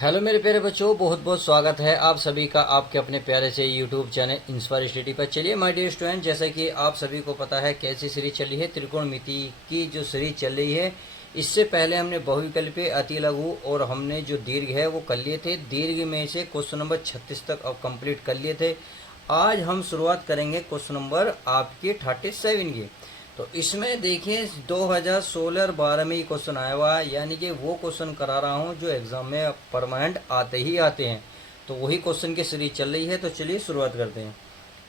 Hello मेरे प्यारे बच्चों, बहुत बहुत स्वागत है आप सभी का आपके अपने प्यारे से यूट्यूब चैनल इंस्पायर स्टडी पर। चलिए माय डियर स्टूडेंट, जैसा कि आप सभी को पता है कैसी सीरीज चल रही है, त्रिकोणमिति की जो सीरीज चल रही है। इससे पहले हमने बहुविकल्पीय, अति लघु और हमने जो दीर्घ है वो कर लिए थे। दीर्घ में से क्वेश्चन नंबर 36 तक अब कंप्लीट कर लिए थे। आज हम शुरुआत करेंगे क्वेश्चन नंबर आपके 37 की। तो इसमें देखिए 2016 और 12 में ये क्वेश्चन आया हुआ है, यानी कि वो क्वेश्चन करा रहा हूँ जो एग्जाम में परमानेंट आते ही आते हैं। तो वही क्वेश्चन की सीरीज चल रही है। तो चलिए शुरुआत करते हैं।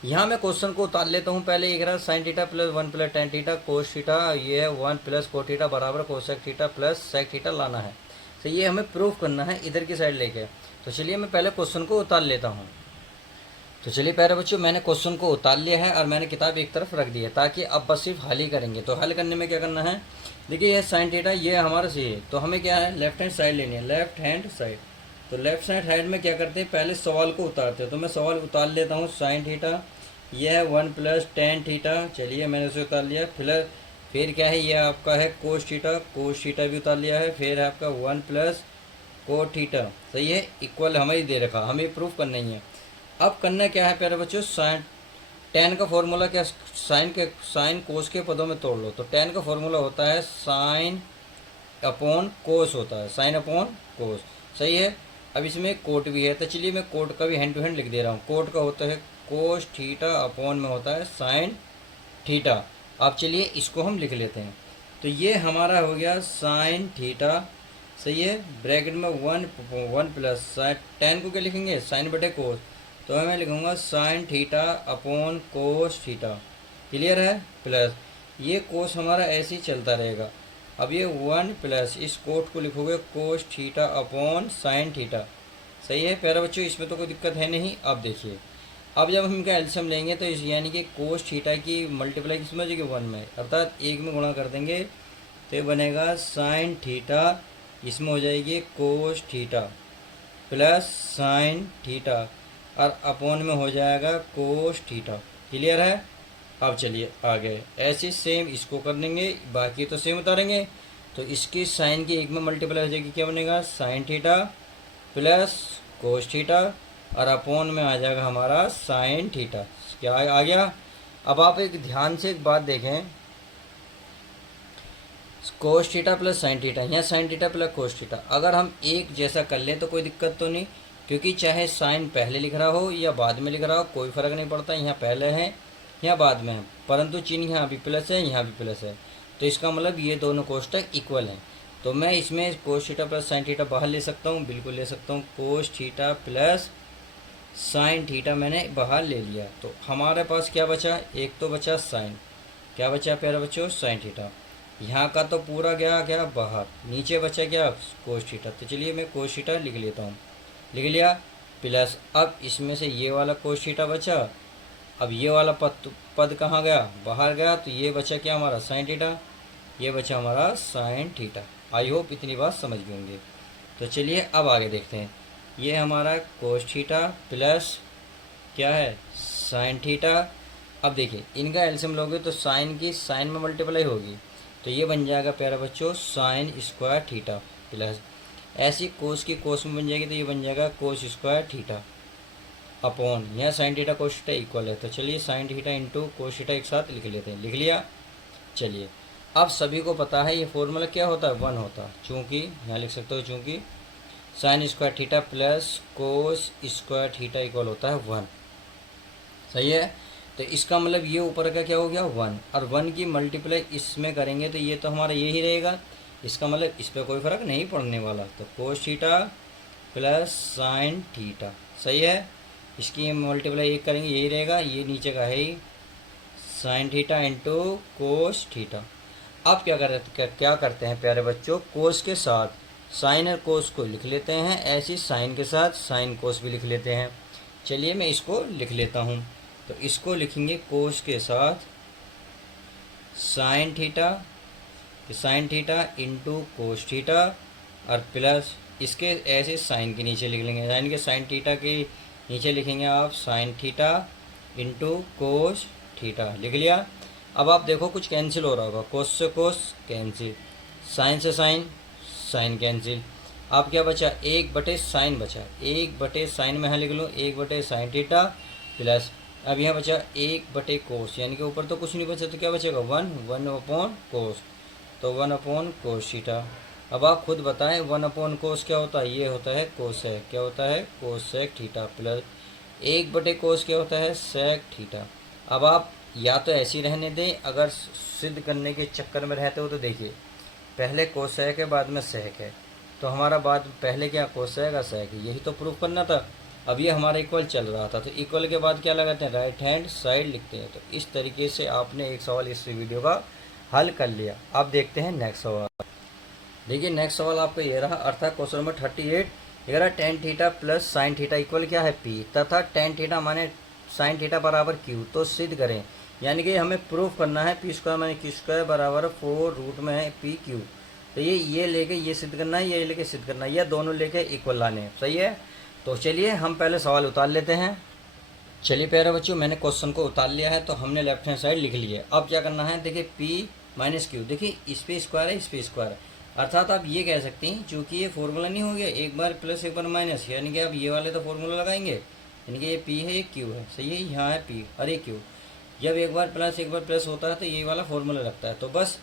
यहाँ मैं क्वेश्चन को उतार लेता हूँ। पहले एक रहा sine theta plus 1 plus tan theta cos theta, ये है 1 प्लस कोस थीटा बराबर cosec theta plus sec theta लाना है। तो ये हमें प्रूफ करना है इधर की साइड लेके। तो चलिए मैं पहले क्वेश्चन को उतार लेता हूँ। तो चलिए प्यारे बच्चों, मैंने क्वेश्चन को उतार लिया है और मैंने किताब एक तरफ रख दी है, ताकि अब बस सिर्फ हल ही करेंगे। तो हल करने में क्या करना है, देखिए ये साइन थीटा ये हमारा सही है, तो हमें क्या है लेफ्ट हैंड साइड लेनी है, लेफ्ट हैंड साइड। तो लेफ्ट साइड में क्या करते हैं, पहले सवाल को उतारते हैं। तो मैं सवाल उतार लेता हूँ। साइन थीटा यह है 1 प्लस टेन थीटा, चलिए मैंने उसे उतार लिया। फिर क्या है, ये आपका है कोस थीटा, कोस थीटा भी उतार लिया है। फिर है आपका 1 प्लस कोस थीटा, सही है, इक्वल हमें ही दे रखा, हमें प्रूफ करना ही है। अब करना क्या है प्यारे बच्चों, साइन टेन का फॉर्मूला क्या, साइन कोस के पदों में तोड़ लो। तो टेन का फॉर्मूला होता है साइन अपॉन कोस होता है, साइन अपॉन कोस, सही है। अब इसमें कोट भी है, तो चलिए मैं कोट का भी हैंड टू हैंड लिख दे रहा हूँ। कोट का होता है कोस थीटा अपॉन में होता है साइन थीटा। अब चलिए इसको हम लिख लेते हैं। तो ये हमारा हो गया साइन थीटा, सही है। ब्रैकेट में वन प्लस साइन, टेन को क्या लिखेंगे साइन बटे कोस, तो मैं लिखूंगा sign theta upon cos theta, clear है। प्लस ये कोस हमारा ऐसे ही चलता रहेगा। अब ये 1 प्लस इस कोट को लिखोगे cos theta upon sine theta, सही है प्यारे बच्चों, इसमें तो कोई दिक्कत है नहीं। अब देखिए, अब जब हम इनका एल्सियम लेंगे तो इस यानी कि कोस थीटा की मल्टीप्लाई किस में हो जाएगी 1 में, अर्थात 1 में गुणा कर देंगे तो ये बनेगा साइन थीटा, इसमें हो जाएगी कोस थीटा प्लस साइन थीटा और अपॉन में हो जाएगा कोस थीटा, क्लियर है। अब चलिए आगे ऐसे सेम इसको कर देंगे, बाकी तो सेम उतारेंगे। तो इसकी साइन की 1 में मल्टीप्लाई हो जाएगी, क्या बनेगा sign theta plus cos theta और अपॉन में आ जाएगा हमारा साइन थीटा, क्या आ गया। अब आप एक ध्यान से एक बात देखें, cos theta plus sine theta, यहाँ sine theta plus cos theta, अगर हम एक जैसा कर लें तो कोई दिक्कत तो नहीं, क्योंकि चाहे साइन पहले लिख रहा हो या बाद में लिख रहा हो कोई फ़र्क नहीं पड़ता, यहाँ पहले है यहाँ बाद में है, परंतु चिन्ह यहाँ भी प्लस है यहाँ भी प्लस है, तो इसका मतलब ये दोनों कोष्टक इक्वल हैं। तो मैं इसमें कोस थीटा प्लस साइन थीटा बाहर ले सकता हूँ, बिल्कुल ले सकता हूँ। कोस थीटा प्लस साइन थीटा मैंने बाहर ले लिया, तो हमारे पास क्या बचा, एक तो बचा साइन, क्या बचा प्यारे बच्चों साइन थीटा, यहाँ का तो पूरा गया क्या बाहर, नीचे बचा क्या कोस थीटा। तो चलिए मैं कोस थीटा लिख लेता हूँ, लिख लिया। प्लस अब इसमें से ये वाला कोस थीटा बचा, अब ये वाला पद कहाँ गया, बाहर गया, तो ये बचा क्या हमारा साइन थीटा, ये बचा हमारा साइन थीटा। आई होप इतनी बात समझ गए होंगे। तो चलिए अब आगे देखते हैं। ये हमारा कोस थीटा प्लस क्या है साइन थीटा। अब देखिए इनका एल्सियम लोगे तो साइन की साइन में मल्टीप्लाई होगी, तो ये बन जाएगा प्यारा बच्चों साइन स्क्वायर थीटा प्लस ऐसी कोस की कोस में बन जाएगी, तो ये बन जाएगा कोस स्क्वायर थीटा अपॉन यहाँ sine theta cos theta equal है। तो चलिए sign theta into cos theta एक साथ लिख लेते हैं, लिख लिया। चलिए अब सभी को पता है ये फॉर्मूला क्या होता है, 1 होता है, चूँकि यहाँ लिख सकते हो चूँकि sine square theta plus cos square theta equal होता है 1, सही है। तो इसका मतलब ये ऊपर का क्या हो गया 1, और 1 की मल्टीप्लाई इसमें करेंगे तो ये तो हमारा यही रहेगा, इसका मतलब इस पर कोई फ़र्क नहीं पड़ने वाला। तो कोस थीटा प्लस साइन थीटा, सही है, इसकी मल्टीप्लाई एक करेंगे यही रहेगा, ये नीचे का है ही sine theta into cos theta. अब क्या करते हैं प्यारे बच्चों, कोस के साथ साइन और कोस को लिख लेते हैं, ऐसी साइन के साथ साइन कोस भी लिख लेते हैं। चलिए मैं इसको लिख लेता हूँ। तो इसको लिखेंगे कोस के साथ sign theta into cos theta और प्लस इसके ऐसे साइन के नीचे लिख लेंगे, साइन के साइन थीटा के नीचे लिखेंगे आप sign theta into cos theta, लिख लिया। अब आप देखो कुछ कैंसिल हो रहा होगा, कोस से कोस कैंसिल, साइन से साइन साइन कैंसिल, अब क्या बचा, 1/sin बचा, 1/sin में यहाँ लिख लो 1/sin थीटा प्लस, अब यहाँ बचा 1/cos, यानी कि ऊपर तो कुछ नहीं बचा तो क्या बचेगा 1/cos, तो 1/cos थीटा। अब आप खुद बताएं 1/cos क्या होता है, ये होता है कोसेक, क्या होता है कोसेक थीटा प्लस 1/cos क्या होता है सेक थीटा। अब आप या तो ऐसे ही रहने दें, अगर सिद्ध करने के चक्कर में रहते हो तो देखिए पहले कोसेक है बाद में सेक है, तो हमारा बाद पहले क्या कोसेक और सेक है, यही तो प्रूफ करना था। अब ये हमारा इक्वल चल रहा था, तो इक्वल के बाद क्या लगाते हैं राइट हैंड साइड लिखते हैं। तो इस तरीके से आपने एक सवाल इस वीडियो का हल कर लिया। अब देखते हैं नेक्स्ट सवाल। देखिए नेक्स्ट सवाल आपका ये रहा, अर्थात क्वेश्चन नंबर 38 ये रहा tan theta plus sine theta equal क्या है p, तथा tan थीटा माने साइन थीटा बराबर q, तो सिद्ध करें। यानी कि हमें प्रूफ करना है p स्क्वायर माने q स्क्वायर बराबर 4 रूट में है p q, तो ये लेके ये सिद्ध करना है, ये लेके सिद्ध करना है, या दोनों लेके इक्वल लाने हैं, सही है। तो चलिए हम पहले सवाल उतार लेते हैं। चलिए प्यारे बच्चों, मैंने क्वेश्चन को उतार लिया है, तो हमने लेफ्ट हैंड साइड लिख लिया। अब क्या करना है, देखिए p माइनस क्यू, देखिए इस पे स्क्वायर है इस पे स्क्वायर है, अर्थात आप ये कह सकते हैं चूंकि ये फॉर्मूला नहीं हो गया एक बार प्लस एक बार माइनस, यानी कि आप ये वाले तो फॉर्मूला लगाएंगे, यानी कि ये p है ये q है, सही है, यहाँ है p और ये q। जब एक बार प्लस होता है तो ये वाला फॉर्मूला लगता है, तो बस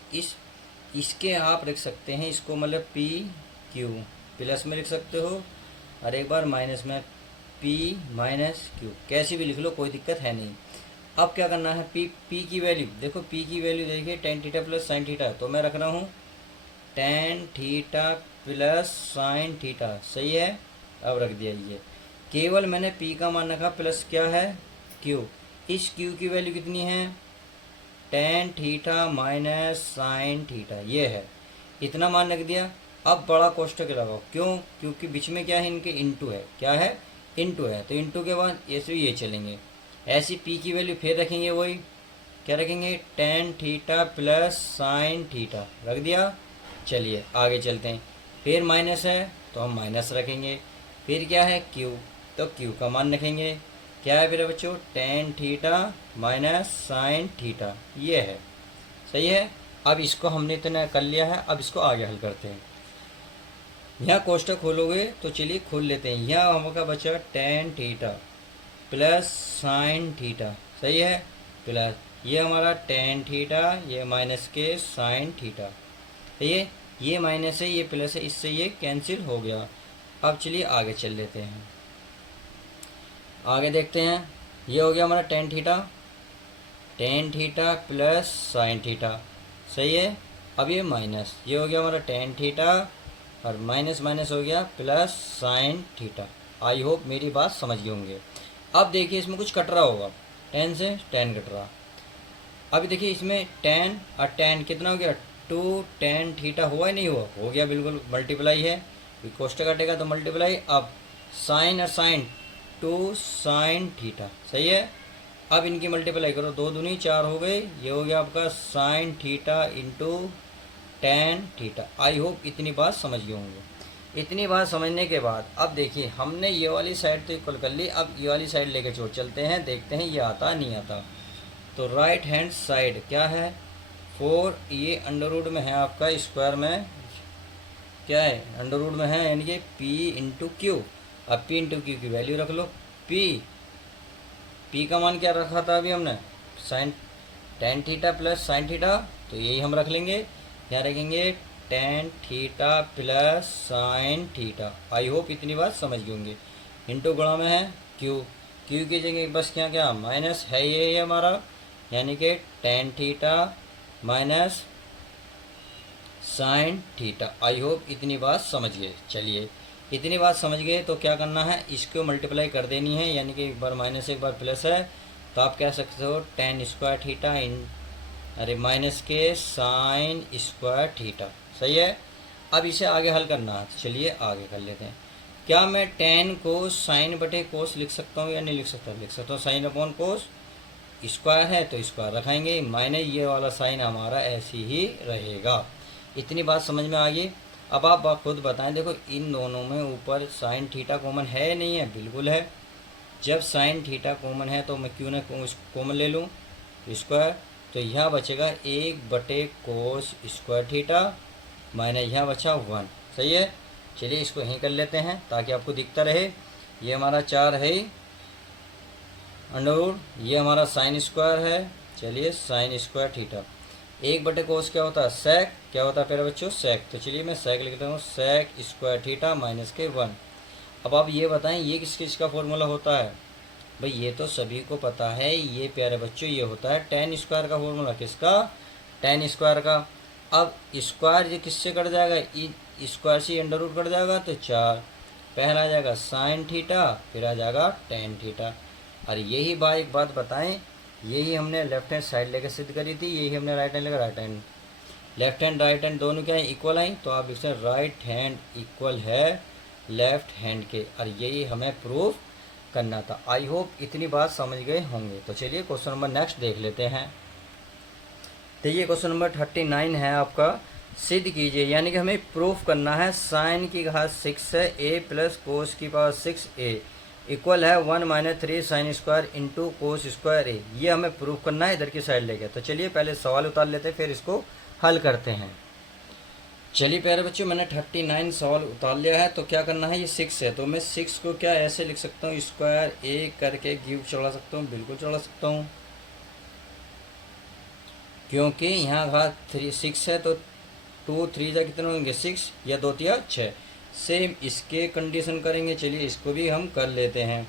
इसके आप लिख सकते हैं इसको, मतलब p q प्लस में लिख सकते हो और एक बार माइनस में p माइनस q, कैसी भी लिख लो कोई दिक्कत है नहीं। अब क्या करना है, p की वैल्यू देखो, p की वैल्यू देखिए tan theta plus sine theta, तो मैं रख रहा हूँ tan theta plus sine theta, सही है। अब रख दिया, ये केवल मैंने p का मान रखा प्लस क्या है q, इस q की वैल्यू कितनी है tan theta minus sine theta, ये है, इतना मान रख दिया। अब बड़ा कोष्टक लगाओ, क्यों, क्योंकि बीच में क्या है इनके इंटू है, क्या है इंटू है, तो इंटू के बाद ऐसे ये चलेंगे, ऐसी p की वैल्यू फिर रखेंगे, वही क्या रखेंगे tan theta plus sine theta रख दिया। चलिए आगे चलते हैं, फिर माइनस है तो हम माइनस रखेंगे, फिर क्या है q, तो q का मान रखेंगे, क्या है फिर बच्चों tan theta minus sine theta, ये है, सही है। अब इसको हमने इतना कर लिया है, अब इसको आगे हल करते हैं। यहाँ कोष्टक खोलोगे तो चलिए खोल लेते हैं, यहाँ हमारा बचा tan theta plus sine theta, सही है, प्लस ये हमारा tan थीटा, ये माइनस के साइन थीटा, सही है, ये माइनस है ये प्लस है, इससे ये कैंसिल हो गया। अब चलिए आगे चल लेते हैं, आगे देखते हैं। ये हो गया हमारा tan theta plus sine theta, सही है। अब ये माइनस, ये हो गया हमारा tan थीटा और माइनस माइनस हो गया plus sine theta. I hope मेरी बात समझ गए होंगे। अब देखिए इसमें कुछ कट रहा होगा, tan से tan कट रहा। अभी देखिए इसमें tan और tan कितना हो गया 2 tan थीटा, हुआ ही नहीं हुआ, हो गया बिल्कुल, मल्टीप्लाई है, कोष्टक कटेगा तो मल्टीप्लाई। अब साइन और साइन 2 साइन थीटा, सही है। अब इनकी मल्टीप्लाई करो, 2 दूनी 4 हो गए, ये हो गया आपका sign theta into tan theta. I hope इतनी बात समझ गए होंगे। इतनी बात समझने के बाद अब देखिए हमने ये वाली साइड तो इक्वल कर ली, अब ये वाली साइड लेके छोड़ चलते हैं, देखते हैं ये आता नहीं आता। तो राइट हैंड साइड क्या है 4, ये अंडर रूट में है आपका, स्क्वायर में क्या है अंडर रूट में है, यानी कि p इंटू क्यू। अब p इंटू क्यू की वैल्यू रख लो, p का मान क्या रखा था अभी हमने sine tan theta plus sine theta, तो यही हम रख लेंगे, यहाँ रखेंगे tan theta plus sine theta. I hope इतनी बात समझ गए होंगे। इंटू गुणा में है q की जगह बस क्या क्या माइनस है, ये हमारा, यानी कि tan theta minus sine theta. I hope इतनी बात समझ गए। चलिए इतनी बात समझ गए तो क्या करना है, इसको मल्टीप्लाई कर देनी है, यानी कि एक बार माइनस एक बार प्लस है, तो आप कह सकते हो tan स्क्वायर थीटा माइनस के साइन स्क्वायर थीटा, सही है। अब इसे आगे हल करना है, तो चलिए आगे कर लेते हैं। क्या मैं tan को साइन बटे कोस लिख सकता हूँ या नहीं लिख सकता, लिख सकता हूँ, साइन अपॉन कोस, स्क्वायर है तो स्क्वायर रखेंगे, माइनस ये वाला साइन हमारा ऐसे ही रहेगा। इतनी बात समझ में आ गई। अब आप खुद बताएं, देखो इन दोनों में ऊपर साइन थीटा कॉमन है नहीं है, बिल्कुल है। जब साइन थीटा कॉमन है तो मैं क्यों ना कॉमन ले लूँ स्क्वायर, तो यहाँ बचेगा 1/cos स्क्वायर थीटा, माइनस यहाँ बचा 1, सही है। चलिए इसको यहीं कर लेते हैं ताकि आपको दिखता रहे। ये हमारा 4 है अंडरवुड, ये हमारा साइन स्क्वायर है। चलिए साइन स्क्वायर थीटा, 1/cos क्या होता है, सेक। क्या होता है प्यारे बच्चों, सेक। तो चलिए मैं सेक लिख देता हूँ, सेक स्क्वायर थीटा माइनस के 1। अब आप ये बताएं ये किस किस का फॉर्मूला होता है। भाई ये तो सभी को पता है, ये प्यारे बच्चों ये होता है tan स्क्वायर का फॉर्मूला। किसका, tan स्क्वायर का। अब स्क्वायर ये किससे कट जाएगा, स्क्वायर से अंडर रूट कट जाएगा तो 4। पहला आ जाएगा साइन थीटा, फिर आ जाएगा tan थीटा। और यही एक बात बताएं, यही हमने लेफ्ट हैंड साइड लेकर सिद्ध करी थी, यही हमने राइट हैंड लेकर, right hand left hand right hand दोनों क्या है, इक्वल आई। तो आप इससे राइट हैंड इक्वल है लेफ्ट हैंड के, और यही हमें प्रूफ करना था। आई होप इतनी बात समझ गए होंगे। तो चलिए क्वेश्चन नंबर नेक्स्ट देख लेते हैं। तो ये क्वेश्चन नंबर 39 है आपका, सिद्ध कीजिए। यानी कि हमें प्रूफ करना है साइन की घात 6 है a प्लस कोस की पावर 6a इक्वल है 1 - 3 sine square into cos square a। ये हमें प्रूफ करना है इधर की साइड लेके। तो चलिए पहले सवाल उतार लेते हैं, फिर इसको हल करते हैं। चलिए प्यारे बच्चों, मैंने 39 सवाल उतार लिया है। तो क्या करना है, ये 6 है तो मैं 6 को क्या ऐसे लिख सकता हूँ, स्क्वायर a करके क्यूब चढ़ा सकता हूँ, बिल्कुल चढ़ा सकता हूँ, क्योंकि यहाँ घात 6 है तो 2 3 जा कितने होंगे 6, या 2 3 6। सेम इसके कंडीशन करेंगे। चलिए इसको भी हम कर लेते हैं,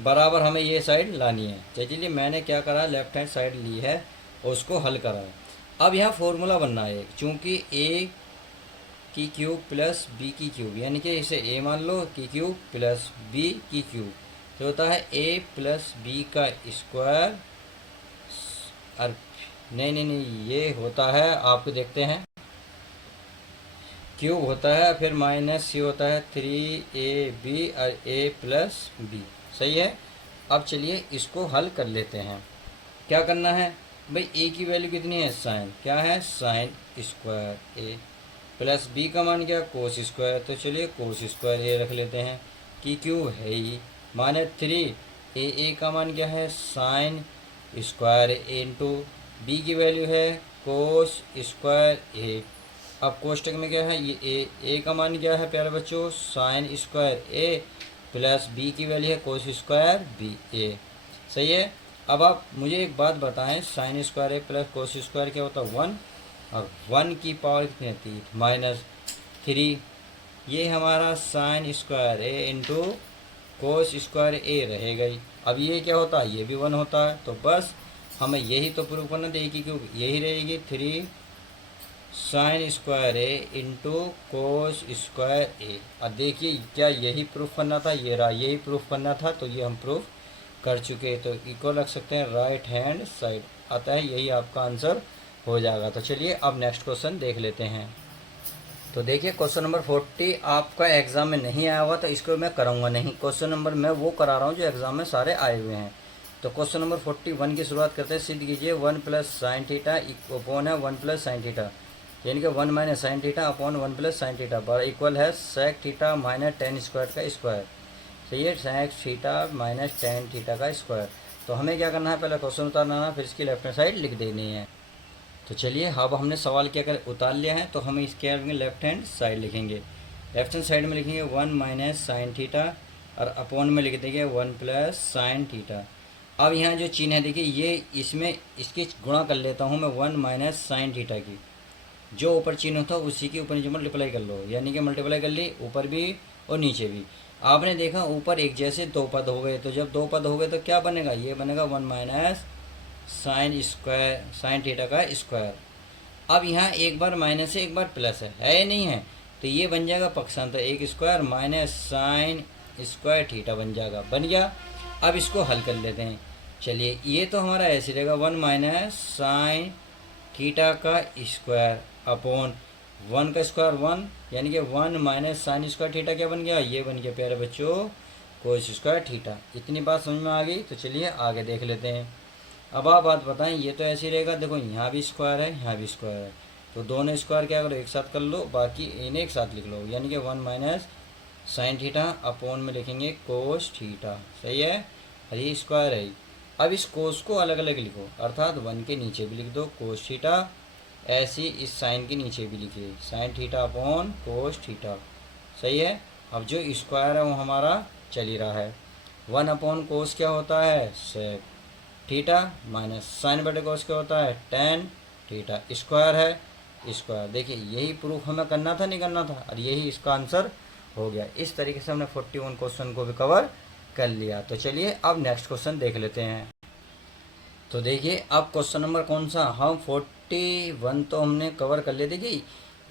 बराबर हमें ये साइड लानी है। चलिए मैंने क्या करा, लेफ्ट हैंड साइड ली है और उसको हल करा है। अब यहाँ फॉर्मूला बनना है, चूँकि a की क्यूब प्लस b की क्यूब, यानी कि इसे a मान लो की क्यूब प्लस b की क्यूब, तो होता है a प्लस b का स्क्वायर। और नहीं ये होता है, आपको देखते हैं, क्यूब होता है, फिर माइनस ये होता है 3ab और a प्लस b। सही है। अब चलिए इसको हल कर लेते हैं। क्या करना है भाई, a की वैल्यू कितनी है, साइन, क्या है sine square a, plus b का मान क्या, कोस स्क्वायर। तो चलिए कोस स्क्वायर a रख लेते हैं, की क्यूब है ही, माने 3 a का मान क्या है, sine square a into b की वैल्यू है कोस स्क्वायर a। अब कोष्टक में क्या है, ये a का मान क्या है प्यारे बच्चों, sine square a plus b की वैल्यू है कोस स्क्वायर b a। सही है। अब आप मुझे एक बात बताएं, sine square a plus cos square क्या होता है 1, और 1 की पावर कितनी आती है -3। ये हमारा sine square a into cos square a रहेगा ही। अब ये क्या होता है, ये भी 1 होता है। तो बस हमें यही तो प्रूफ करना था, कि क्यों यही रहेगी 3 sine square a into cos square a। अब देखिए क्या यही प्रूफ करना था, ये रहा, यही प्रूफ करना था, तो ये हम प्रूफ कर चुके हैं। तो इक्वल रख सकते हैं राइट हैंड साइड, आता है यही आपका आंसर हो जाएगा। तो चलिए अब नेक्स्ट क्वेश्चन देख लेते हैं। तो देखिए क्वेश्चन नंबर 40 आपका एग्जाम में नहीं आया हुआ, तो इसको मैं कराऊंगा नहीं। क्वेश्चन नंबर मैं वो करा रहा हूँ जो एग्जाम में सारे आए हुए हैं। तो क्वेश्चन नंबर 41 की शुरुआत करते हैं। सिद्ध कीजिए 1 प्लस साइन थीटा अपॉन है 1 प्लस साइन थीटा, यानी कि 1 minus sine theta upon 1 plus sine theta बड़ा इक्वल है sec theta minus tan square का स्क्वायर। सही है, sec theta minus tan theta का स्क्वायर। तो हमें क्या करना है, पहले क्वेश्चन उतारना है, फिर इसकी लेफ्ट हैंड साइड लिख देनी है। तो चलिए अब हमने सवाल क्या कर उतार लिया है, तो हम इसके लेफ्ट हैंड साइड लिखेंगे। लेफ्ट हैंड साइड में लिखेंगे 1 माइनस साइन थीटा, और अपॉन में लिख देंगे 1 प्लस साइन थीटा। अब यहाँ जो चिन्ह है देखिए, ये इसमें इसकी गुणा कर लेता हूँ मैं 1 माइनस साइन थीटा की, जो ऊपर चिन्ह होता है उसी के ऊपर नीचे मल्टीप्लाई कर लो, यानी कि मल्टीप्लाई कर ली ऊपर भी और नीचे भी। आपने देखा ऊपर एक जैसे 2 पद हो गए, तो जब 2 पद हो गए तो क्या बनेगा, ये बनेगा 1 minus sine square sine theta का स्क्वायर। अब यहाँ एक बार माइनस है एक बार प्लस है नहीं है, तो ये बन जाएगा पक्षांतर, एक square minus sine square theta बन जाएगा, बन गया। अब इसको हल कर लेते हैं। चलिए ये तो हमारा ऐसे रहेगा 1 माइनस साइन थीटा का स्क्वायर अपॉन 1 का स्क्वायर 1, यानी कि 1 माइनस साइन स्क्वायर थीटा क्या बन गया, ये बन गया प्यारे बच्चों कोस स्क्वायर थीटा। इतनी बात समझ में आ गई। तो चलिए आगे देख लेते हैं। अब आप बात बताएं, ये तो ऐसे ही रहेगा, देखो यहाँ भी स्क्वायर है यहाँ भी स्क्वायर है, तो दोनों स्क्वायर क्या करो एक साथ कर लो, बाकी इन्हें एक साथ लिख लो, यानी कि 1 माइनस साइन थीटा अपॉन में लिखेंगे कोस थीटा। सही है, और ये स्क्वायर है। अब इस कोस को अलग अलग लिखो, अर्थात 1 के नीचे भी लिख दो कोस थीटा, ऐसे इस साइन के नीचे भी लिखिए sign theta upon cos theta. सही है। अब जो स्क्वायर है वो हमारा चल ही रहा है। 1/कोस क्या होता है, सेक थीटा, माइनस साइन बटे कोस क्या होता है, टेन थीटा। स्क्वायर है स्क्वायर। देखिए यही प्रूफ हमें करना था, नहीं करना था, और यही इसका आंसर हो गया। इस तरीके से हमने 41 क्वेश्चन को भी कवर कर लिया। तो चलिए अब नेक्स्ट क्वेश्चन देख लेते हैं। तो देखिए अब क्वेश्चन नंबर कौन सा, हम 41 तो हमने कवर कर लिए। देखिए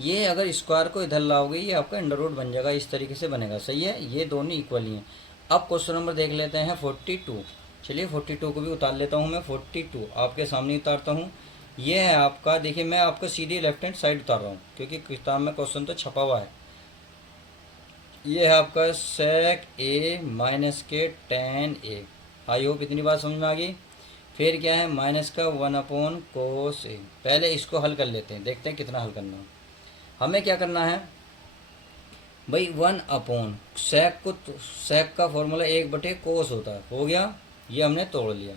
ये अगर स्क्वायर को इधर लाओगे ये आपका अंडर रूट बन जाएगा, इस तरीके से बनेगा। सही है, ये दोनों इक्वल ही हैं। अब क्वेश्चन नंबर देख लेते हैं 42। चलिए 42 को भी उतार लेता हूँ मैं। 42 आपके सामने उतारता हूँ। ये है आपका, देखिए मैं आपका सीधी लेफ्ट हैंड साइड उतार रहा हूँ क्योंकि किताब में क्वेश्चन तो छपा हुआ है। ये है आपका सेक ए माइनस के टेन ए। आई होप इतनी बात समझ में आ गई। फिर क्या है, माइनस का 1/कोस ए। पहले इसको हल कर लेते हैं, देखते हैं कितना हल करना है। हमें क्या करना है भाई, 1/ सेक को, सेक का फॉर्मूला 1/कोस होता है, हो गया, ये हमने तोड़ लिया।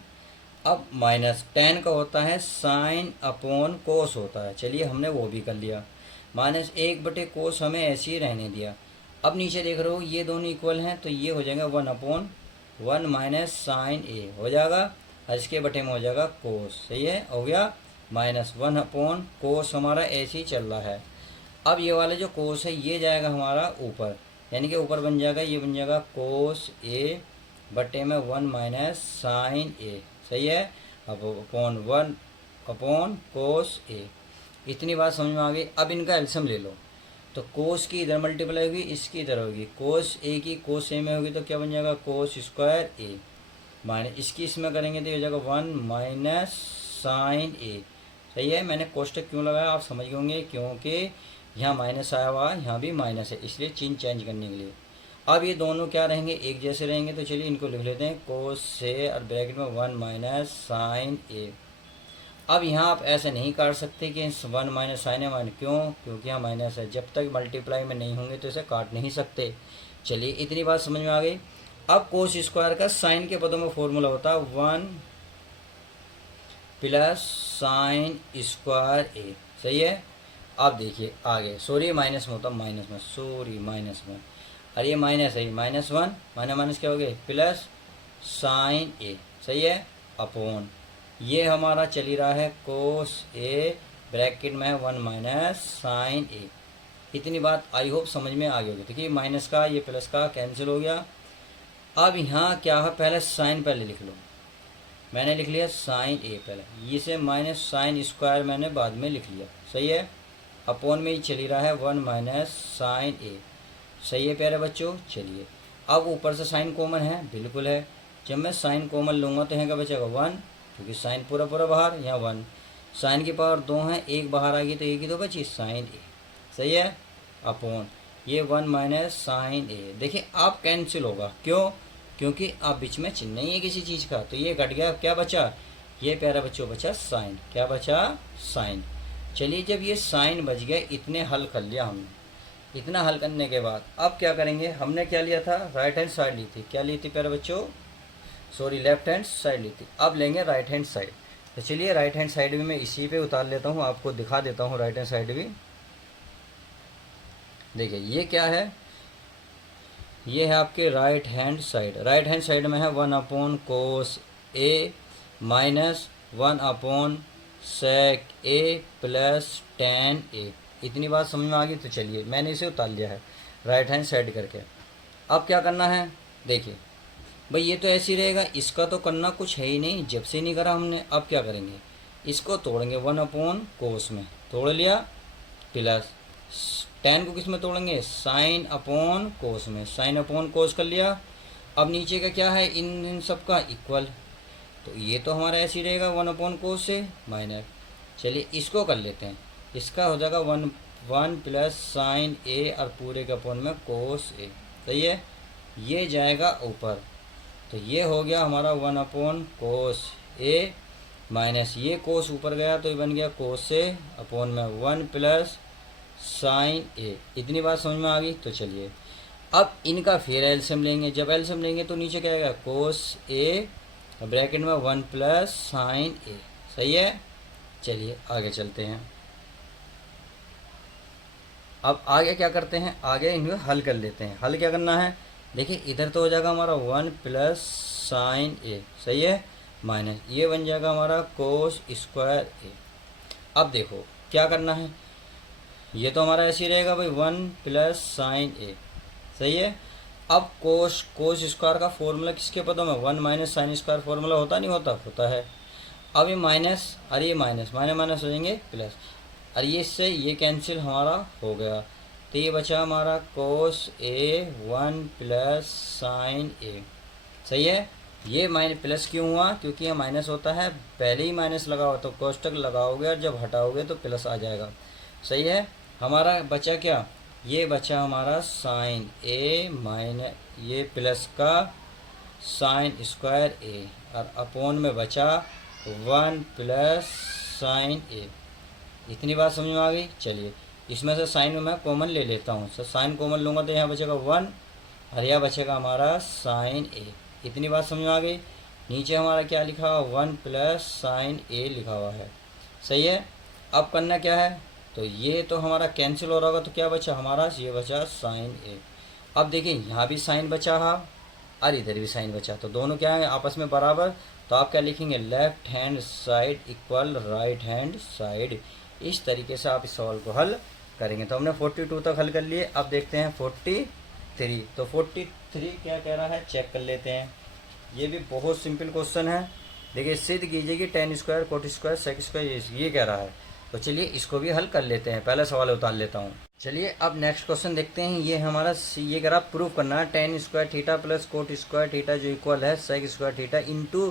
अब माइनस टेन का होता है साइन/कोस होता है, चलिए हमने वो भी कर लिया। माइनस 1/कोस हमें ऐसे ही रहने दिया। अब नीचे देख रहे हो ये दोनों इक्वल हैं तो ये हो जाएगा 1/1 माइनस साइन ए हो जाएगा, और इसके बटे में हो जाएगा कोस। सही है, हो गया। माइनस 1/कोस हमारा ऐसे ही चल रहा है। अब ये वाला जो कोस है ये जाएगा हमारा ऊपर, यानी कि ऊपर बन जाएगा, ये बन जाएगा कोस ए बटे में 1 माइनस साइन ए। सही है, अब कोस ए। इतनी बात समझ में आ गई। अब इनका एल्सियम ले लो, तो कोस की इधर मल्टीप्लाई होगी, इसकी इधर होगी, कोस ए की कोस ए में होगी तो क्या बन जाएगा, कोस स्क्वायर ए, माइनस इसकी इसमें करेंगे तो ये हो जाएगा 1 माइनस साइन ए। सही है, मैंने कोष्टक क्यों लगाया आप समझ गए होंगे, क्योंकि यहाँ माइनस आया हुआ है, यहाँ भी माइनस है, इसलिए चिन्ह चेंज करने के लिए। अब ये दोनों क्या रहेंगे, एक जैसे रहेंगे, तो चलिए इनको लिख लेते हैं, कोस से और ब्रैकेट में 1 माइनस साइन ए। अब यहाँ आप ऐसे नहीं काट सकते कि 1 माइनस साइन है माइनस, क्यों, क्योंकि यहाँ माइनस है, जब तक मल्टीप्लाई में नहीं होंगे तो इसे काट नहीं सकते। चलिए इतनी बात समझ में आ गई। अब कोस स्क्वायर का साइन के पदों में फॉर्मूला होता है 1 प्लस साइन स्क्वायर ए। सही है, अब देखिए आगे, सॉरी माइनस में होता, माइनस में, सॉरी माइनस में, और ये माइनस है, -1 माइनस माइनस क्या हो गया, प्लस साइन ए। सही है, अपॉन ये हमारा चल ही रहा है कोस ए, ब्रैकेट में है 1 माइनस साइन ए। इतनी बात आई होप समझ में आ गई होगी। देखिए माइनस का ये प्लस का कैंसिल हो गया। अब यहाँ क्या है, पहले साइन पहले लिख लो, मैंने लिख लिया साइन ए पहले, इसे माइनस साइन स्क्वायर मैंने बाद में लिख लिया। सही है, अपॉन में ही चली रहा है 1 माइनस साइन ए। सही है प्यारे बच्चों। चलिए अब ऊपर से साइन कॉमन है, बिल्कुल है, जब मैं साइन कॉमन लूँगा तो यहाँ का बचेगा 1, क्योंकि साइन पूरा पूरा बाहर, यहाँ 1, साइन की पावर 2 है, एक बाहर आ गई तो एक ही तो बची साइन ए। सही है, अपॉन ये 1 माइनस साइन ए। देखिए आप कैंसिल होगा, क्यों, क्योंकि आप बीच में चिन्ह नहीं है किसी चीज़ का, तो ये कट गया। क्या बचा, ये प्यारा बच्चों बचा साइन। क्या बचा, साइन। चलिए जब ये साइन बच गया, इतने हल कर लिया हमने। इतना हल करने के बाद अब क्या करेंगे, हमने क्या लिया था, राइट हैंड साइड ली थी, क्या ली थी प्यारे बच्चों, सॉरी लेफ्ट हैंड साइड ली थी। अब लेंगे राइट हैंड साइड। तो चलिए राइट हैंड साइड भी मैं इसी पे उतार लेता हूँ, आपको दिखा देता हूँ राइट हैंड साइड भी। देखिए ये क्या है, ये है आपके right hand side. Right hand side में है 1/कोस ए माइनस 1/सेक ए प्लस टेन ए। इतनी बात समझ में आ गई। तो चलिए मैंने इसे उतार लिया है राइट हैंड साइड करके। अब क्या करना है, देखिए भाई ये तो ऐसे ही रहेगा, इसका तो करना कुछ है ही नहीं, जब से नहीं करा हमने। अब क्या करेंगे, इसको तोड़ेंगे 1/कोस में, तोड़ लिया, प्लस टेन को किस में तोड़ेंगे, साइन/कोस में, साइन/कोस कर लिया। अब नीचे का क्या है, इन सब का इक्वल, तो ये तो हमारा ऐसे ही रहेगा 1/कोस से माइनस। चलिए इसको कर लेते हैं, इसका हो जाएगा 1 प्लस साइन ए और पूरे के अपॉन में कोस ए। सही है, ये जाएगा ऊपर, तो ये हो गया हमारा 1/कोस ए माइनस ये कोस ऊपर गया तो ये बन गया कोस ए अपॉन में 1 प्लस साइन ए। इतनी बात समझ में आ गई। तो चलिए अब इनका फिर एलसीएम लेंगे, जब एलसीएम लेंगे तो नीचे क्या आएगा, कोस ए ब्रैकेट में 1 प्लस साइन ए। सही है, चलिए आगे चलते हैं। अब आगे क्या करते हैं, आगे इन्हें हल कर लेते हैं। हल क्या करना है, देखिए इधर तो हो जाएगा हमारा 1 प्लस साइन ए, सही है, माइनस ये बन जाएगा हमारा कोस स्क्वायर ए। अब देखो क्या करना है, ये तो हमारा ऐसे ही रहेगा भाई 1 प्लस साइन ए, सही है। अब कोस कोस स्क्वायर का फॉर्मूला किसके पदों में, 1 माइनस साइन स्क्वायर फॉर्मूला होता नहीं होता, होता है। अब ये माइनस और ये माइनस माइनस माइनस हो जाएंगे प्लस, और ये इससे ये कैंसिल हमारा हो गया, तो ये बचा हमारा कोस ए 1 प्लस साइन ए, सही है। ये माइनस प्लस क्यों हुआ, क्योंकि ये माइनस होता है, पहले ही माइनस लगा हुआ तो कोष्टक लगाओगे और जब हटाओगे तो प्लस आ जाएगा, सही है। हमारा बचा क्या, ये बचा हमारा साइन ए माइनस ये प्लस का साइन स्क्वायर ए, और अपोन में बचा 1 प्लस साइन ए। इतनी बात समझ में आ गई। चलिए इसमें से साइन में मैं कॉमन ले लेता हूँ, सर साइन कॉमन लूँगा तो यहाँ बचेगा 1 और यहाँ बचेगा हमारा साइन ए। इतनी बात समझ में आ गई। नीचे हमारा क्या लिखा हुआ, 1 प्लस साइन ए लिखा हुआ है, सही है। अब करना क्या है, तो ये तो हमारा कैंसिल हो रहा होगा, तो क्या बचा हमारा, ये बचा साइन ए। अब देखिए यहाँ भी साइन बचा है और इधर भी साइन बचा, तो दोनों क्या है आपस में बराबर, तो आप क्या लिखेंगे, left hand side equal right hand side. इस तरीके से आप इस सवाल को हल करेंगे। तो हमने 42 तक हल कर लिए, अब देखते हैं 43। तो 43 क्या कह रहा है चेक कर लेते हैं। ये भी बहुत सिंपल क्वेश्चन है। देखिए सिद्ध कीजिए कि tan square cot square sec square ये कह रहा है, तो चलिए इसको भी हल कर लेते हैं। पहला सवाल उतार लेता हूँ। चलिए अब नेक्स्ट क्वेश्चन देखते हैं। ये हमारा ये कह रहा प्रूफ करना है tan square theta plus cot square theta जो इक्वल है sec square theta into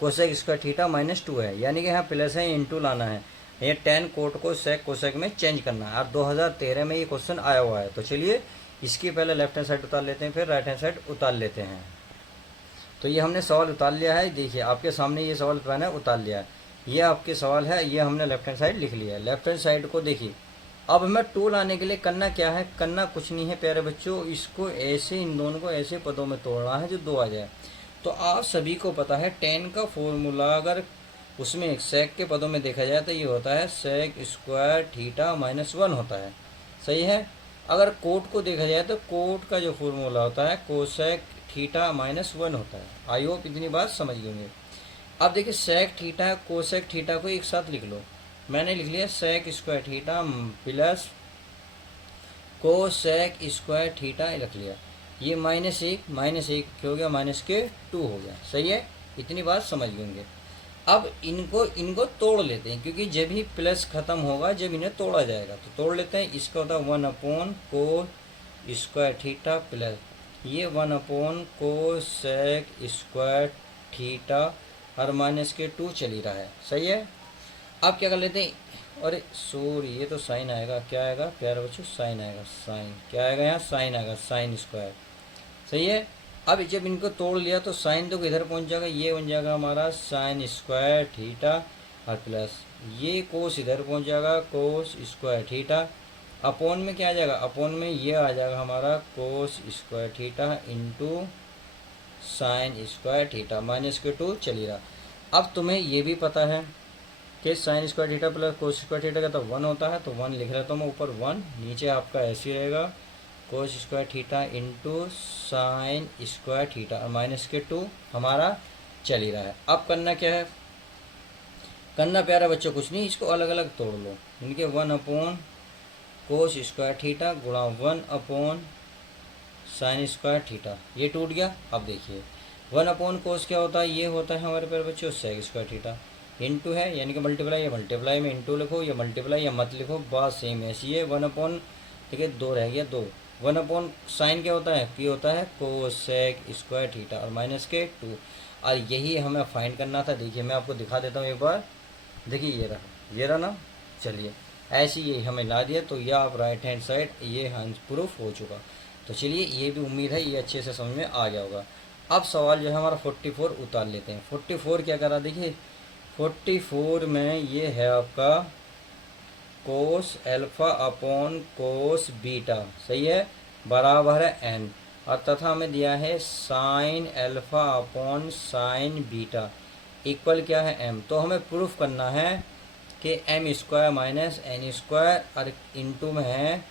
cosec square theta -2 है, यानी कि यहाँ प्लस है इंटू लाना है। ये tan कोट को सेक कोसेक में चेंज करना है, और 2013 में ये क्वेश्चन आया हुआ है। तो चलिए इसकी पहले लेफ्ट हैंड साइड उतार लेते हैं, फिर राइट हैंड साइड उतार लेते हैं। तो ये हमने सवाल उतार लिया है, देखिए आपके सामने ये सवाल मैंने उतार लिया है। ये आपके सवाल है, ये हमने लेफ्ट हैंड साइड लिख लिया है। लेफ्ट हैंड साइड को देखिए, अब हमें टू लाने के लिए करना क्या है, करना कुछ नहीं है प्यारे बच्चों, इसको ऐसे इन दोनों को ऐसे पदों में तोड़ना है जो 2 आ जाए। तो आप सभी को पता है tan का फॉर्मूला अगर उसमें सेक के पदों में देखा जाए तो ये होता है सेक स्क्वायर थीटा -1 होता है, सही है। अगर कोट को देखा जाए तो कोट का जो फॉर्मूला होता है कोसेक थीटा -1 होता है। आई होप इतनी बात समझ गए होंगे। अब देखिए सेक थीटा कोसेक थीटा को एक साथ लिख लो। मैंने लिख लिया sec square theta plus cosec square theta रख लिया। ये -1 क्या हो गया, -2 हो गया, सही है। इतनी बात समझ लेंगे। अब इनको तोड़ लेते हैं, क्योंकि जब भी प्लस खत्म होगा जब इन्हें तोड़ा जाएगा, तो तोड़ लेते हैं। इसका होता है 1 कोस स्क्वायर थीटा प्लस ये 1 कोसेक स्क्वायर थीटा और -2 चल ही रहा है, सही है। अब क्या कर लेते हैं, अरे सॉरी ये तो साइन आएगा, क्या आएगा प्यारे बच्चों, साइन आएगा, साइन क्या आएगा यहाँ, साइन आएगा, साइन स्क्वायर, सही है। अब जब इनको तोड़ लिया तो साइन तो इधर पहुंच जाएगा, ये बन जाएगा हमारा साइन स्क्वायर थीटा और प्लस ये कोस इधर पहुंच जाएगा कोस स्क्वायर थीटा, अपोन में क्या आ जाएगा, अपोन में ये आ जाएगा हमारा cos square theta into sine square theta -2 चली रहा। अब तुम्हें ये भी पता है कि sine square theta plus cos square theta का तो 1 होता है, तो 1 लिख लेता हूँ मैं ऊपर 1, नीचे आपका ऐसे रहेगा cos square theta into sine square theta और -2 हमारा चल ही रहा है। अब करना क्या है, करना प्यारा बच्चों कुछ नहीं, इसको अलग अलग तोड़ लो। इनके 1 कोस स्क्वायर थीटा गुणा 1 साइन स्क्वायर थीटा, ये टूट गया। अब देखिए 1 कोस क्या होता है, ये होता है हमारे प्यारे बच्चों सेक स्क्वायर थीटा, इंटू है यानी कि मल्टीप्लाई, या मल्टीप्लाई में इंटू लिखो या मल्टीप्लाई या मत लिखो, बात सेम ऐसी है। 1 देखिए 2 रह गया 2, 1 साइन क्या होता है, ये होता है कोसेक स्क्वायर थीटा और -2, और यही हमें फाइंड करना था। देखिए मैं आपको दिखा देता हूँ एक बार, देखिए ये रहा ना। चलिए ऐसे ही हमें ला दिया, तो यह आप राइट हैंड साइड ये हैंड प्रूफ हो चुका। तो चलिए ये भी उम्मीद है ये अच्छे से समझ में आ गया होगा। अब सवाल जो है हमारा 44 उतार लेते हैं। 44 क्या करा, देखिए 44 में ये है आपका कोस एल्फा अपॉन कोस बीटा, सही है, बराबर है n, और तथा हमें दिया है sine alpha upon sine beta equal क्या है m। तो हमें प्रूफ करना है कि m² - n² और इंटू में है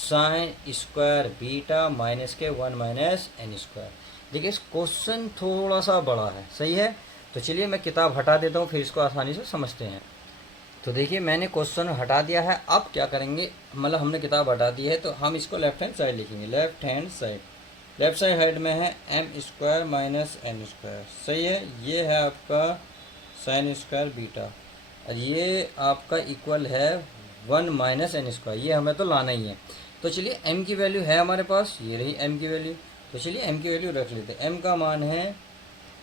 साइन स्क्वायर बीटा माइनस के 1 माइनस एन स्क्वायर। देखिए क्वेश्चन थोड़ा सा बड़ा है, सही है। तो चलिए मैं किताब हटा देता हूँ, फिर इसको आसानी से समझते हैं। तो देखिए मैंने क्वेश्चन हटा दिया है। अब क्या करेंगे, मतलब हमने किताब हटा दी है तो हम इसको लेफ्ट हैंड साइड लिखेंगे। Left hand side, left side में है M square minus N square, सही है। ये है आपका साइन स्क्वायर बीटा और ये आपका इक्वल है 1 माइनस एन स्क्वायर। ये हमें तो लाना ही है। तो चलिए एम की वैल्यू है हमारे पास, ये रही एम की वैल्यू। तो चलिए एम की वैल्यू रख लेते हैं। एम का मान है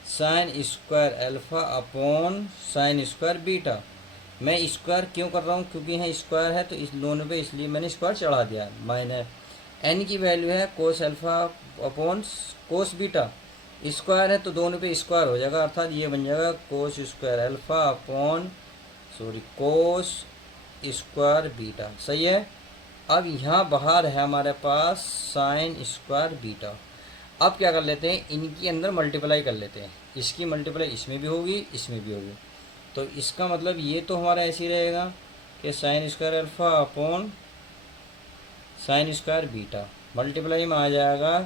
sine square alpha upon sine square beta. मैं स्क्वायर क्यों कर रहा हूँ, क्योंकि यहाँ स्क्वायर है तो इस दोनों पे, इसलिए मैंने स्क्वायर चढ़ा दिया। माइनस एन की वैल्यू है cos alpha upon cos beta. Square है तो दोनों पे स्क्वायर हो जाएगा, अर्थात ये बन जाएगा कोस स्क्वायर अल्फा अपॉन कोस स्क्वायर बीटा, सही है। अब यहाँ बाहर है हमारे पास साइन स्क्वायर बीटा। अब क्या कर लेते हैं, इनके अंदर मल्टीप्लाई कर लेते हैं। इसकी मल्टीप्लाई इसमें भी होगी, इसमें भी होगी। तो इसका मतलब ये तो हमारा ऐसे ही रहेगा कि sine square alpha upon sine square beta multiply में आ जाएगा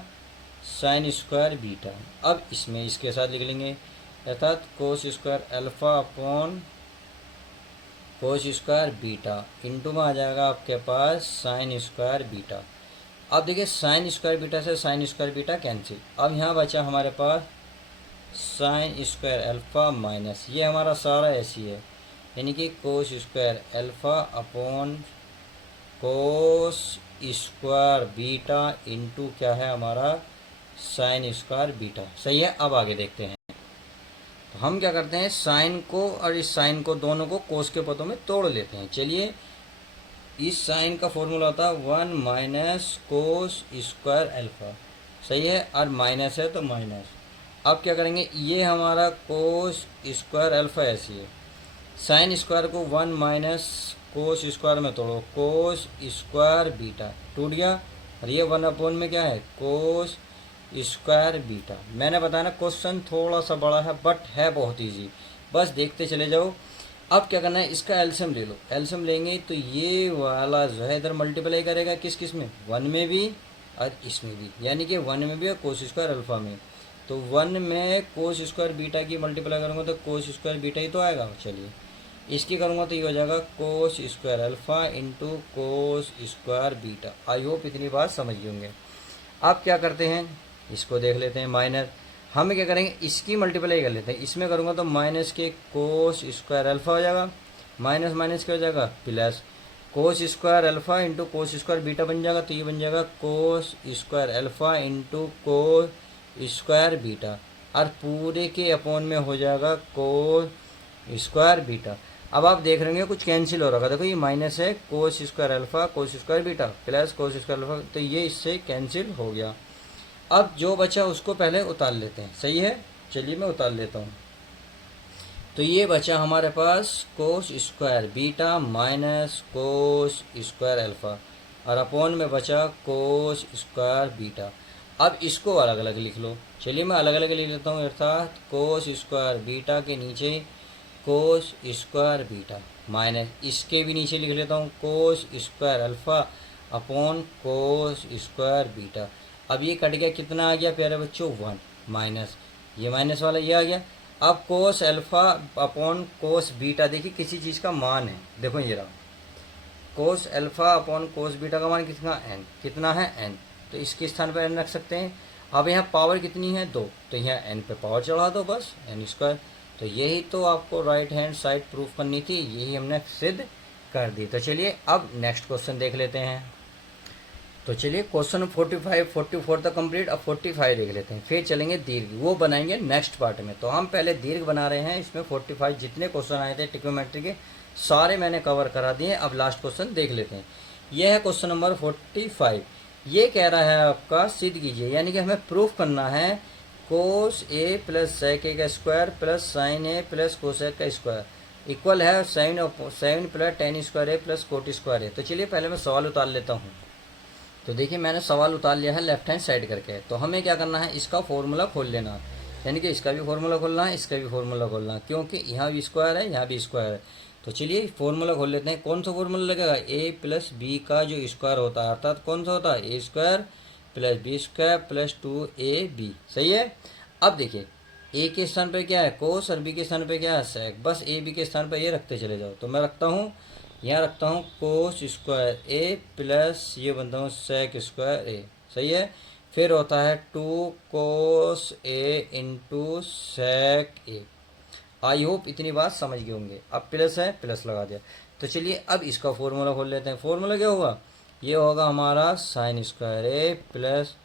साइन स्क्वायर बीटा। अब इसमें इसके साथ लिख लेंगे, अर्थात कोस स्क्वायर अल्फा अपॉन कोस स्क्वायर बीटा इंटू में आ जाएगा आपके पास साइन स्क्वायर बीटा। अब देखिए साइन स्क्वायर बीटा से साइन स्क्वायर बीटा कैंसिल। अब यहाँ बचा हमारे पास साइन स्क्वायर अल्फा माइनस, ये हमारा सारा ऐसी है, यानी कि कोस स्क्वायर अल्फा अपॉन कोस स्क्वायर बीटा इंटू क्या है हमारा साइन स्क्वायर बीटा, सही है। अब आगे देखते हैं। तो हम क्या करते हैं, साइन को और इस साइन को दोनों को कोस के पदों में तोड़ लेते हैं। चलिए इस साइन का फॉर्मूला होता है 1 माइनस कोस स्क्वायर अल्फा, सही है, और माइनस है तो माइनस। अब क्या करेंगे, ये हमारा कोस स्क्वायर अल्फा ऐसी है, साइन स्क्वायर को 1 माइनस कोस स्क्वायर में तोड़ो, कोस स्क्वायर बीटा टूट गया। और ये 1 अपॉन में क्या है, कोस स्क्वायर बीटा। मैंने बताया ना क्वेश्चन थोड़ा सा बड़ा है बट है बहुत इजी, बस देखते चले जाओ। अब क्या करना है, इसका एलसीएम ले लो। एलसीएम लेंगे तो ये वाला जो है इधर मल्टीप्लाई करेगा किस किस में, 1 में भी और इसमें भी, यानी कि 1 में भी और कोस स्क्वायर अल्फा में। तो 1 में कोस स्क्वायर बीटा की मल्टीप्लाई करूँगा तो कोस स्क्वायर बीटा ही तो आएगा। चलिए इसकी करूँगा तो ये हो जाएगा कोस square alpha into cos square beta. आई होप इतनी बात समझ गए होंगे। अब क्या करते हैं, इसको देख लेते हैं। माइनस हम क्या करेंगे, इसकी मल्टीप्लाई कर लेते हैं। इसमें करूँगा तो माइनस के कोस स्क्वायर अल्फा हो जाएगा, माइनस माइनस क्या हो जाएगा प्लस, कोस square alpha into cos square beta बन जाएगा। तो ये बन जाएगा कोस square alpha into cos square beta, और पूरे के अपॉन में हो जाएगा कोस स्क्वायर बीटा। अब आप देख रहे हैं कुछ कैंसिल हो रहा है, देखो ये माइनस है कोस square alpha cos square beta plus cos square alpha, तो ये इससे कैंसिल हो गया। अब जो बचा उसको पहले उतार लेते हैं, सही है। चलिए मैं उतार लेता हूँ। तो ये बचा हमारे पास cos square beta minus cos square alpha, और अपॉन में बचा कोस स्क्वायर बीटा। अब इसको अलग अलग लिख लो। चलिए मैं अलग अलग लिख लेता हूँ, अर्थात कोस स्क्वायर बीटा के नीचे कोस स्क्वायर बीटा माइनस इसके भी नीचे लिख लेता हूँ कोस स्क्वायर अल्फा अपॉन कोस स्क्वायर बीटा। अब ये कट गया, कितना आ गया प्यारे बच्चों, 1 माइनस ये माइनस वाला ये आ गया। अब cos alpha upon cos beta, देखिए किसी चीज़ का मान है, देखो ये रहा cos alpha upon cos beta का मान कितना है n, तो इसके स्थान पर n रख सकते हैं। अब यहाँ पावर कितनी है 2, तो यहाँ n पे पावर चढ़ा दो बस n स्क्वायर। तो यही तो आपको राइट हैंड साइड प्रूफ करनी थी, यही हमने सिद्ध कर दी। तो चलिए अब नेक्स्ट क्वेश्चन देख लेते हैं। तो चलिए क्वेश्चन 45 44 तक कंप्लीट, अब 45 देख लेते हैं, फिर चलेंगे दीर्घ, वो बनाएंगे नेक्स्ट पार्ट में। तो हम पहले दीर्घ बना रहे हैं। इसमें 45 जितने क्वेश्चन आए थे ट्रिग्नोमेट्री के सारे मैंने कवर करा दिए। अब लास्ट क्वेश्चन देख लेते हैं। यह है क्वेश्चन नंबर 45। ये कह रहा है आपका सिद्ध कीजिए, यानी कि हमें प्रूफ करना है कोस ए प्लस सेक ए का स्क्वायर प्लस साइन ए प्लस कोसेक का स्क्वायर इक्वल है sign plus ten square A plus cot square ए। तो चलिए पहले मैं सवाल उतार लेता हूँ। तो देखिए मैंने सवाल उतार लिया है लेफ्ट हैंड साइड करके। तो हमें क्या करना है, इसका फॉर्मूला खोल लेना, यानी कि इसका भी फॉर्मूला खोलना है, इसका भी फॉर्मूला खोलना है, क्योंकि यहाँ भी स्क्वायर है यहाँ भी स्क्वायर है। तो चलिए फॉर्मूला खोल लेते हैं। कौन सा फॉर्मूला लगेगा? ए प्लस बी का जो स्क्वायर होता है, अर्थात कौन सा होता है? A square plus B square plus 2ab। सही है। अब देखिए ए के स्थान पे क्या है? कोस, और बी के स्थान पे क्या है? सेक। बस ए बी के स्थान पे ये रखते चले जाओ। तो मैं रखता हूँ, यहाँ रखता हूँ कोस स्क्वायर ए प्लस ये बनता हूँ सेक स्क्वायर ए। सही है। फिर होता है 2 cos A into sec A. I hope इतनी बात समझ गए होंगे। अब प्लस है, प्लस लगा दिया। तो चलिए अब इसका फॉर्मूला खोल लेते हैं। फॉर्मूला क्या होगा? ये होगा हमारा sine square A plus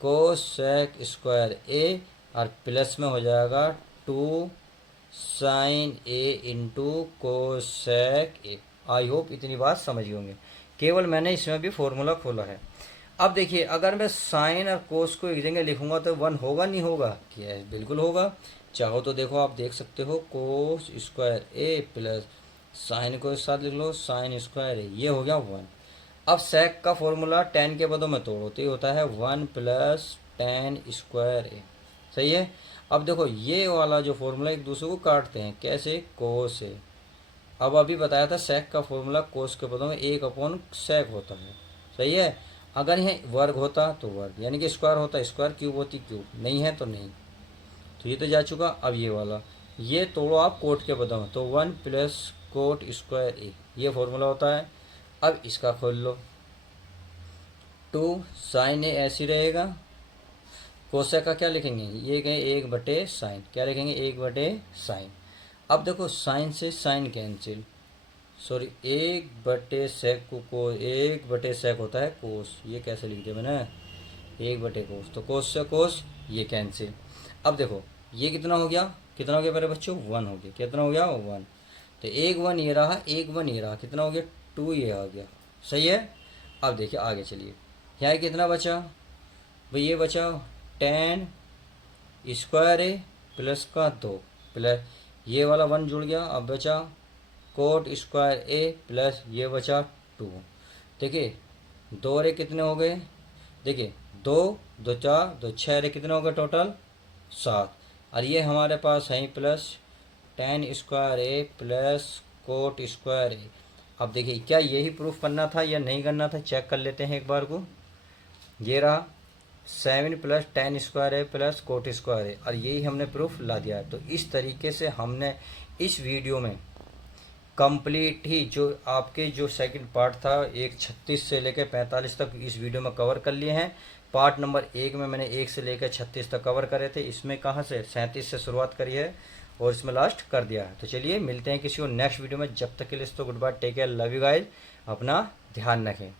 cos sec square A, और प्लस में हो जाएगा 2 sine A into cos sec A. I hope इतनी बात समझ गए होंगे। केवल मैंने इसमें भी फॉर्मूला खोला है। अब देखिए अगर मैं साइन और कोस को एक जगह लिखूंगा तो 1 होगा नहीं होगा? यस बिल्कुल होगा। चाहो तो देखो आप देख सकते हो, cos square A plus sign को इस साथ लिख लो साइन स्क्वायर ए, ये हो गया 1। अब सेक का फॉर्मूला tan के पदों में तोड़ो तो ये होता है 1 प्लस tan स्क्वायर ए। सही है। अब देखो ये वाला जो फॉर्मूला एक दूसरे को काटते हैं, कैसे? कोस ए। अब अभी बताया था सेक का फॉर्मूला कोस के पदों में 1/सेक होता है। सही है। अगर यह वर्ग होता तो वर्ग, यानी कि स्क्वायर होता स्क्वायर, क्यूब होती क्यूब, नहीं है तो नहीं। तो ये तो जा चुका। अब ये वाला ये तोड़ो आप कोट के पदों में, तो 1 प्लस कोट स्क्वायर ए, ये फॉर्मूला होता है। अब इसका खोल लो, 2 साइन ए ऐसी रहेगा। कोसेक का क्या लिखेंगे? ये कहें 1/साइन, क्या लिखेंगे? 1/साइन। अब देखो साइन से साइन कैंसिल, सॉरी 1/सेक को 1/सेक होता है कोस, ये कैसे लिख दिया मैंने? 1/कोस, तो कोस से कोस ये कैंसिल। अब देखो ये कितना हो गया? कितना हो गया मेरे बच्चों? 1 हो गया। कितना हो गया? 1। तो 1 ये रहा, 1 ये रहा, कितना हो गया? 2 ये आ गया। सही है। अब देखिए आगे चलिए, यहाँ कितना बचा भाई? ये बचा tan स्क्वायर ए प्लस का 2 प्लस ये वाला 1 जुड़ गया। अब बचा कोट स्क्वायर ए प्लस ये बचा 2। देखिए 2 रे कितने हो गए? देखिए 2 2 4 2 6 रे कितने हो गए टोटल? 7। और ये हमारे पास है plus tan square A plus cot square ए। अब देखिए क्या यही प्रूफ करना था या नहीं करना था? चेक कर लेते हैं एक बार को। ये रहा 7 plus tan square A plus cot square A, और यही हमने प्रूफ ला दिया है। तो इस तरीके से हमने इस वीडियो में कंप्लीट ही जो आपके जो सेकंड पार्ट था 36 से लेकर 45 तक इस वीडियो में कवर कर लिए हैं। पार्ट नंबर 1 में मैंने 1 से लेकर 36 तक कवर करे थे। इसमें कहाँ से 37 से शुरुआत करी है और इसमें लास्ट कर दिया है। तो चलिए मिलते हैं किसी को नेक्स्ट वीडियो में। जब तक के लिए तो goodbye, take care, love you guys, अपना ध्यान रखें।